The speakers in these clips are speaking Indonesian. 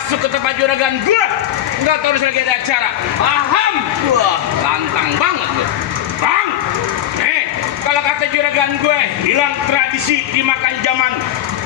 masuk ke tempat juragan gue, nggak tahu lagi ada acara. Paham? Wah, lantang banget lu. Bang, kalau kata juragan gue, hilang tradisi dimakan zaman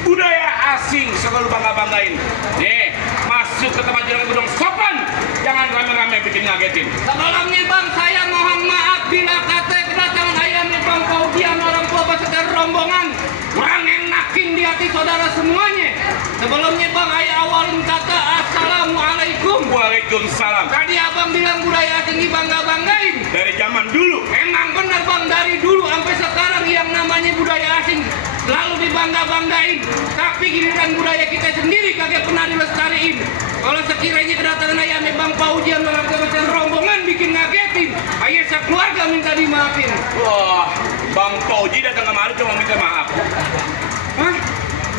budaya asing, selalu bangga-banggain. Nih, masuk ke tempat juragan gedung sopan, jangan rame-rame bikin ngagetin. Sebelumnya bang, saya mohon maaf bila kata kedatangan ayamnya bang Paudian orang tua beserta rombongan kurang enakin di hati saudara semuanya. Sebelumnya bang, ayah awalin kata assalamualaikum. Waalaikumsalam. Tadi abang bilang budaya asing dibangga-banggain. Dari zaman dulu. Emang benar bang, dari dulu sampai sekarang yang namanya budaya asing selalu dibangga-banggain. Tapi giliran budaya kita sendiri kagak pernah dilestariin. Kalau sekiranya kedatangan ayamnya bang Paudian orang kebesaran rombongan bikin ngagetin, ayah sekeluarga minta dimaafin. Wah, Bang Pauji datang kemari cuma minta maaf. Hah?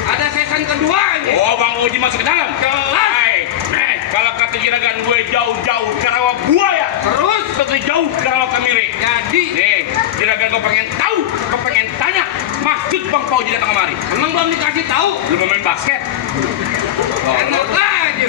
Ada season keduanya. Oh, Bang Pauji masuk ke dalam. Kelas. Kalau kata juragan gue jauh-jauh ke rawa buaya, terus ke jauh ke rawa kemiri. Jadi, nih, juragan gue pengen tahu, gue pengen tanya, maksud Bang Pauji datang kemari. emang belum dikasih tahu? Lu mau main basket? Enak aja.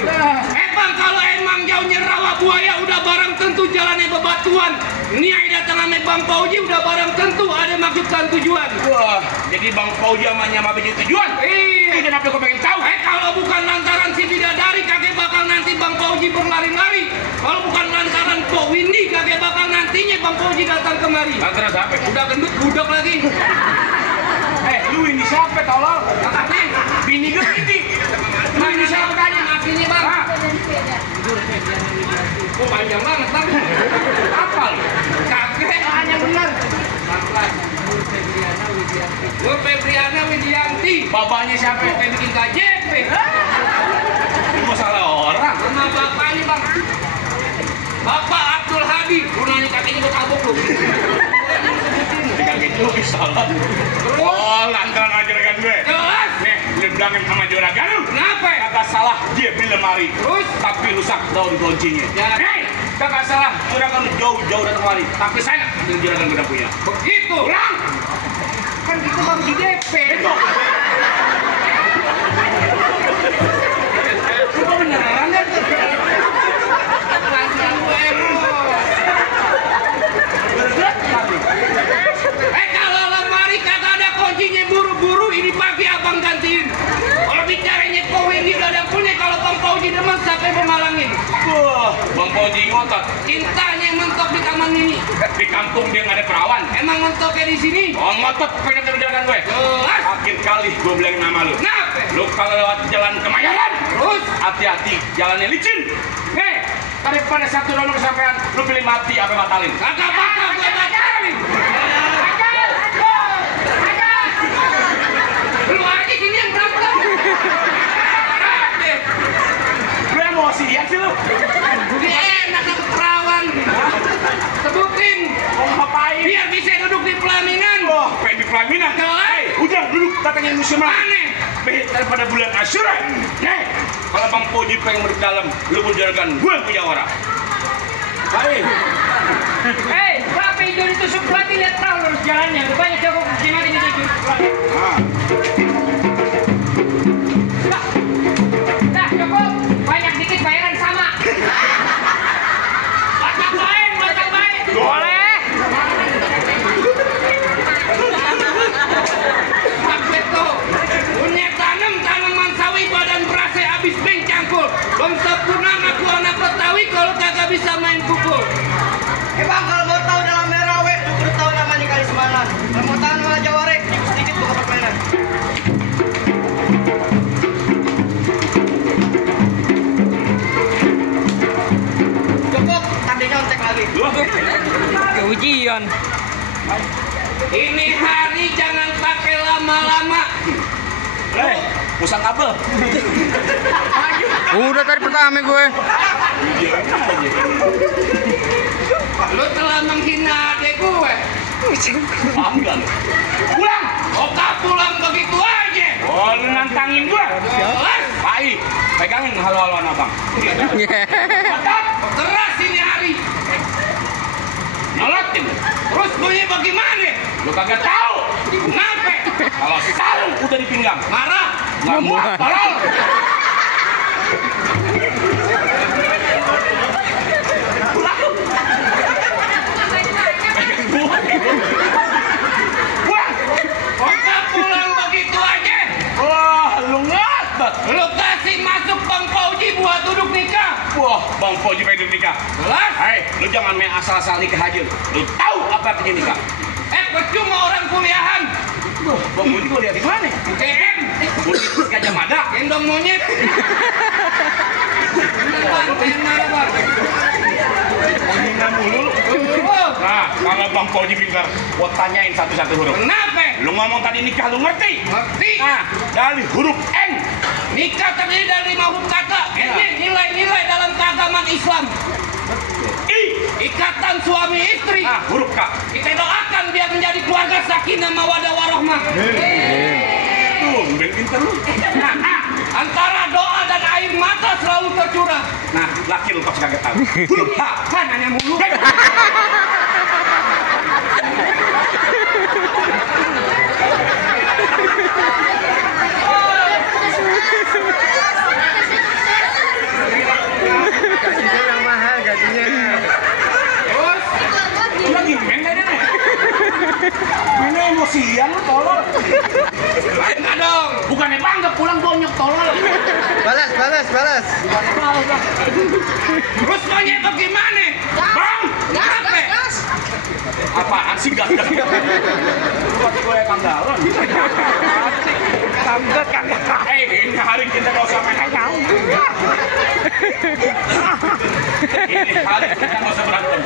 Bang, kalau emang jauhnya rawa buaya udah barang tentu jalannya bebatuan. Ini yang datang sama Bang Pauji udah barang tentu ada maksud dan tujuan. Wah, jadi Bang Pauji sama bikin tujuan? Iya. Kenapa gue pengen tahu? Kalau bukan lantaran si bidadari kakek bakal nanti Bang Pauji berlari-lari. Kalau bukan lantaran Pok Windy kakek bakal nantinya Bang Pauji datang kemari. Lantaran siapa? Udah gendut budak lagi. Lu ini siapa tolong? Kakaknya Bini gue ini. Lu ini siapa tanya? aslinya bang. Oh panjang banget bang. Apa lu? Kakek hanya benar. Gue Febriana Widianti. Bapaknya siapa? Kayak bikin KJP. Ini masalah orang. Nama bapaknya bang. Bapak Abdul Hadi. Lu nanya kakeknya gue tabuk lu. Kakek lu salah. Oh, lantaran ajarkan gue. Jelas. Nih, lu bilangin sama juragan lu. Kenapa? Kagak salah dia beli lemari. Terus? Tapi rusak daun kuncinya. Ya. Hei, kagak salah juragan lu jauh-jauh datang kemari. Tapi saya yang juragan gue udah punya. Begitu. Pulang. Kan gitu bang di DP. Itu. Lu beneran kan? Lancar gue kalau lemari kagak ada kuncinya buru-buru ini pagi abang gantiin. Kalau bicaranya Pok Windy udah ada punya, kalau Bang Pauji demen sampai menghalangin. Wah, Bang Pauji ngotot. Cintanya yang mentok di taman ini. Di kampung dia nggak ada perawan. Emang mentoknya di sini? Oh, ngotot pengen juragan gue. Jelas. Akhir kali gue bilangin nama lu. Kenapa? Lu kalau lewat jalan Kemayoran, Terus? hati-hati, jalannya licin. Nih, daripada satu nomor kesampean, lu pilih mati apa batalin? Kagak bakal gue batalin. Lu aja sini yang berapa? Lu emosian sih lu. Dia enak dapet perawan. Sebutin. Mau ngapain? Biar bisa duduk di pelaminan. Wah, pengen di pelaminan. Jelas. Udah duduk katanya musim Aneh. daripada bulan Asyura. Nih, kalau Bang Pauji pengen berdiri dalam, lu juragan gue punya orang. Baik. Hei, berapa itu ditusuk pelatih lihat tahu lurus jalannya. Banyak jago gimana ini ditusuk pelatih. Nah, cukup. Banyak dikit bayaran sama. Banyak main, banyak main. Boleh. Sampai tuh punya tanaman sawi badan berasa habis cangkul. Belum sempurna ngaku anak Betawi kalau kagak bisa main pukul. Bang, kalau mau tahu dalam Merawe, udah tahu namanya kali Semanan. Kalau mau tahu nama Jawarek, sedikit buka permainan. Cukup, tadi nyontek lagi. Ujian. Ini hari jangan pakai lama-lama. Pusang kabel. Udah tadi pertama gue. Lu telah menghina adek gue. Bangga lu. Pulang. Oka pulang begitu aja. Oh, lu nantangin gue. Jelas. Baik, pegangin halo-haloan abang. Mantap. Keras ini hari. Nolotin. Terus gue bagaimana? Lu kagak tahu. Kenapa? Kalau sarung udah di pinggang. Marah. Nggak muat, tolong. Masa pulang begitu aja? Wah, lu ngabat. Lu kasih masuk Bang Fauji buat duduk nikah. Wah, Bang Fauji pengen nikah. Jelas? Hei, lu jangan main asal-asal nikah aja. Lu tahu apa artinya nikah? Percuma orang kuliahan. Bang Fauji kuliah di mana? UGM. Universitas Gajah Mada. Gendong monyet. Pengen marah, Bang. Menghina mulu. Nah, kalau Bang Fauji pintar, gua tanyain satu-satu huruf. Kenapa? Lu ngomong tadi nikah, lu ngerti? Ngerti. Nah, dari huruf N. Nikah terdiri dari 5 huruf kata. Ini nilai-nilai dalam keagamaan Islam. I. Ikatan suami istri. Nah, huruf K. Kita doakan biar menjadi keluarga sakinah mawaddah warahmah. Tuh, pintar lu. Nah, antara doa dan air mata selalu tercurah. Nah, laki lu pasti kaget tahu. Huruf H. Kan nanya mulu. Gajinya yang mahal gajinya. Terus, Lu lagi main gak nih? Mainnya emosian lu, tolol. bangga dong. Bukannya bangga, pulang bonyok, tolol. Balas. Terus maunya bagaimana? Bang! Kenapa? Apaan sih gas? Lu pasti gue kanggalan. Ini hari kita gak usah main. Ini hari kita gak usah berantem.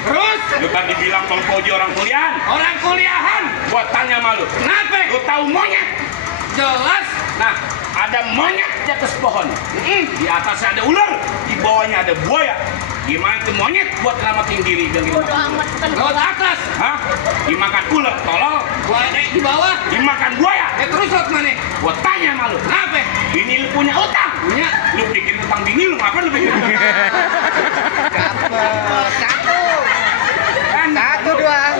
Terus, Lu tadi bilang Bang Fauji orang kuliahan. orang kuliahan. Gua tanya sama lu. Kenapa? Lu tahu monyet? Jelas. Nah, ada monyet di atas pohon. Di atasnya ada ular, di bawahnya ada buaya. Gimana itu monyet buat nyelamatin diri biar gitu? Lewat atas. Hah? Dimakan ular, tolol. Buaya di bawah. Dimakan buaya. Terus lewat mana? Gua tanya sama lu. Kenapa? Bini lu punya utang. Punya. Lu bikin utang bini lu, ngapain lu bikin? Satu doang.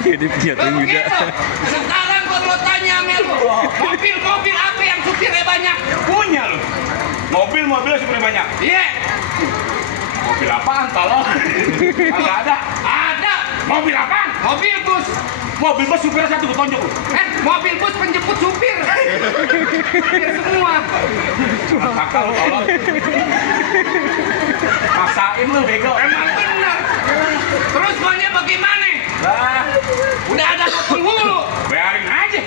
Jadi punya Loh, juga. begitu. Sekarang gua mau tanya sama lu. Mobil apa yang supirnya banyak? Punya lu. Mobil-mobilnya sebenarnya banyak. Iya. Mobil apaan, tolol? Kagak ada. Ada. Mobil apaan? Mobil bus. Mobil bus supirnya satu, gua tonjok lu. Mobil bus penjemput supir. Supir semua. Kakak lu, tolol. Maksain lu, bego. Emang benar. Terus maunya bagaimana? Lah, Udah ada penghulu. bayarin aja.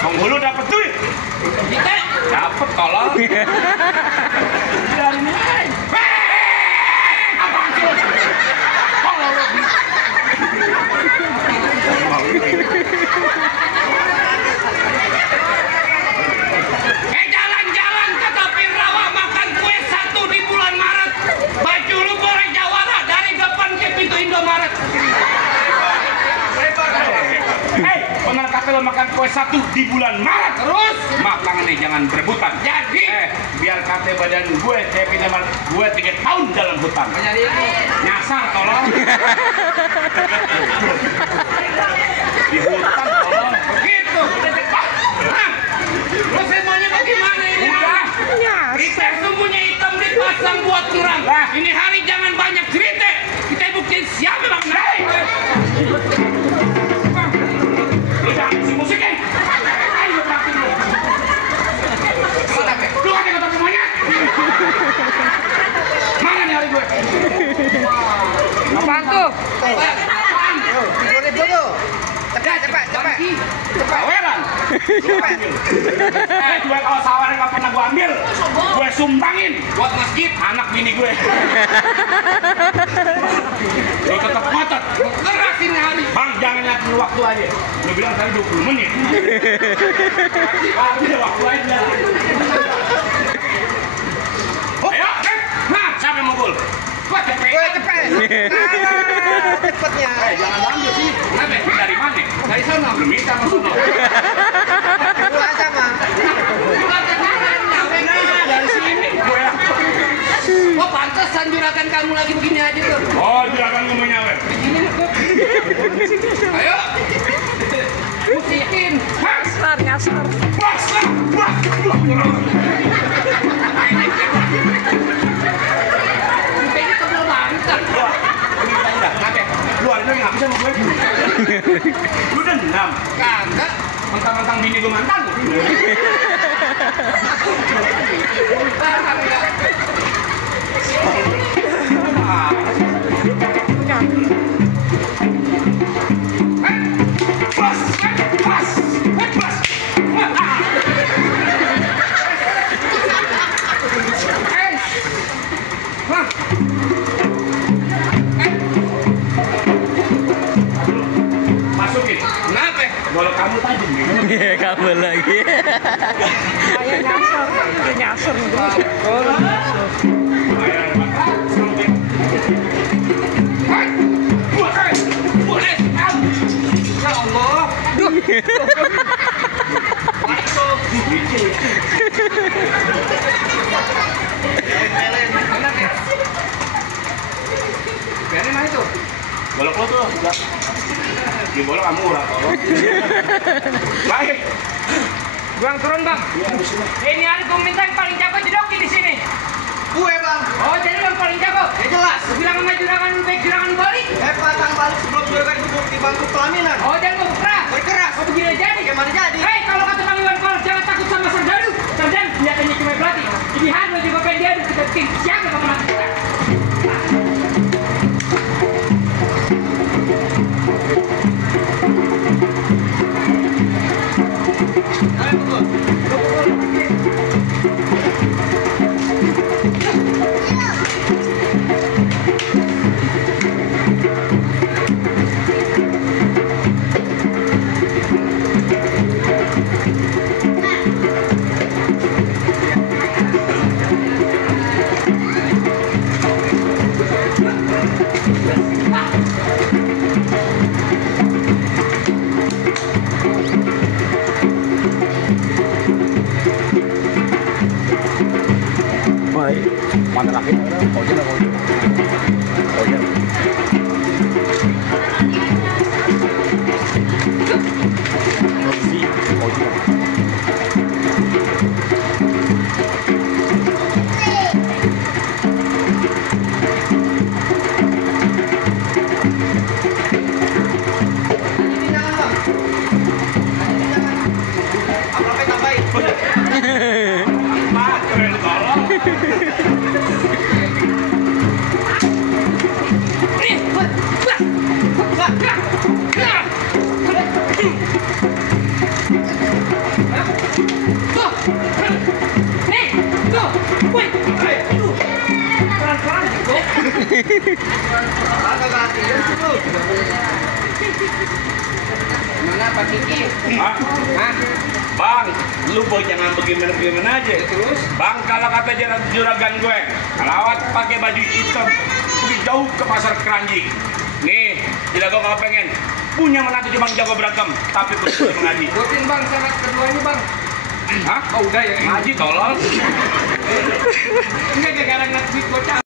Penghulu dapat duit. Kita Dapat, tolol. Biarin aja. Apaan sih lu? Tolol lu. jalan-jalan ke Tapir Rawa makan kue 1 di bulan Maret. Baju lu boleh jawara dari depan ke pintu Indomaret. Hei, benar kata lo makan kue 1 di bulan Maret. Terus, Makanannya jangan berebutan. jadi Biar kata badan gue kayak pinjaman gue 3 tahun dalam hutan. Nyasar, tolong. Di hutan, tolong. begitu. Nah, lu semuanya bagaimana ini? Udah. Kita sungguhnya hitam dipasang buat kurang. Lah. Ini hari jangan banyak cerita. Kita buktiin siapa bang. Bang, lu jangan isi musiknya. Ayo, lu praktik lu. Lu kan kata semuanya. Mana nih hari gue? Apaan tuh? Ribu tuh. Cepat. Saweran. Gue kalau saweran nggak pernah gue ambil. Gue sumbangin Buat masjid. anak bini gue. Lu tetap ngotot. Keras ini hari. Bang, jangan ngatur waktu aja. Lu bilang tadi 20 menit. Udah waktu aja. Ayo, nah, siapa yang mukul? Gua cepet. Cepetnya. Jangan ambil sini. Kenapa? Dari mana? Dari sana. Belum minta sama sono. Pulang sama. Bukan ke sana, nyampe ke sana. Dari sini gue. Oh pantesan juragan kamu lagi begini aja tuh. Oh, juragan ngomongnya we. Ayo. Musikin. Ngasar. Kayaknya tebel banget kan. Lu ada nggak bisa sama gue? Lu dendam? Kagak. Mentang-mentang bini gue mantan lu. Masukin. Kenapa? Kalau kamu tajam nih. Kabel lagi. Kayak nyasar. Kayak nyasar. Ya Allah. Enak ya? Biarin mana itu? Bolok lo tuh udah. Di bolok kamu murah tolong. Baik. Bang turun bang. Ini aku minta yang paling jago jedoki di sini. Gue bang, Oh jadi yang paling jago. ya jelas. Bilang sama juragan baik juragan balik. Pasang balik sebelum juragan duduk di bangku pelaminan. Oh jangan berkeras. Berkeras. Oh begini jadi. Bagaimana jadi? Hei kalau kata Bang Iwan Fals jangan takut sama Sardadu. Sardan kelihatannya cuma pelatih. Jadi Hano juga pengen dia kita bikin siapa kamu nanti kita. Ayo pukul. Baik. Mana laki? Ojen apa ojen? Ojen. Ojen. Ini jangan bang. Ini jangan. Apa tambahin? Pak, keren tolong. Nih, tuh, woi, pelan-pelan gitu. Agak ganti ya dulu. Mana Pak Kiki? Hah? Hah? Bang, lu boy jangan bagaimana aja. Terus? Bang, kalau kata juragan gue, kelawat pakai baju hitam, pergi jauh ke pasar Keranji. Nih, tidak gue kalau pengen punya menantu cuma jago berantem, tapi betul mengaji. Buatin bang syarat keduanya bang. Hah? Oh udah ya. Ngaji tolol. Enggak gara-gara ngasih bocah.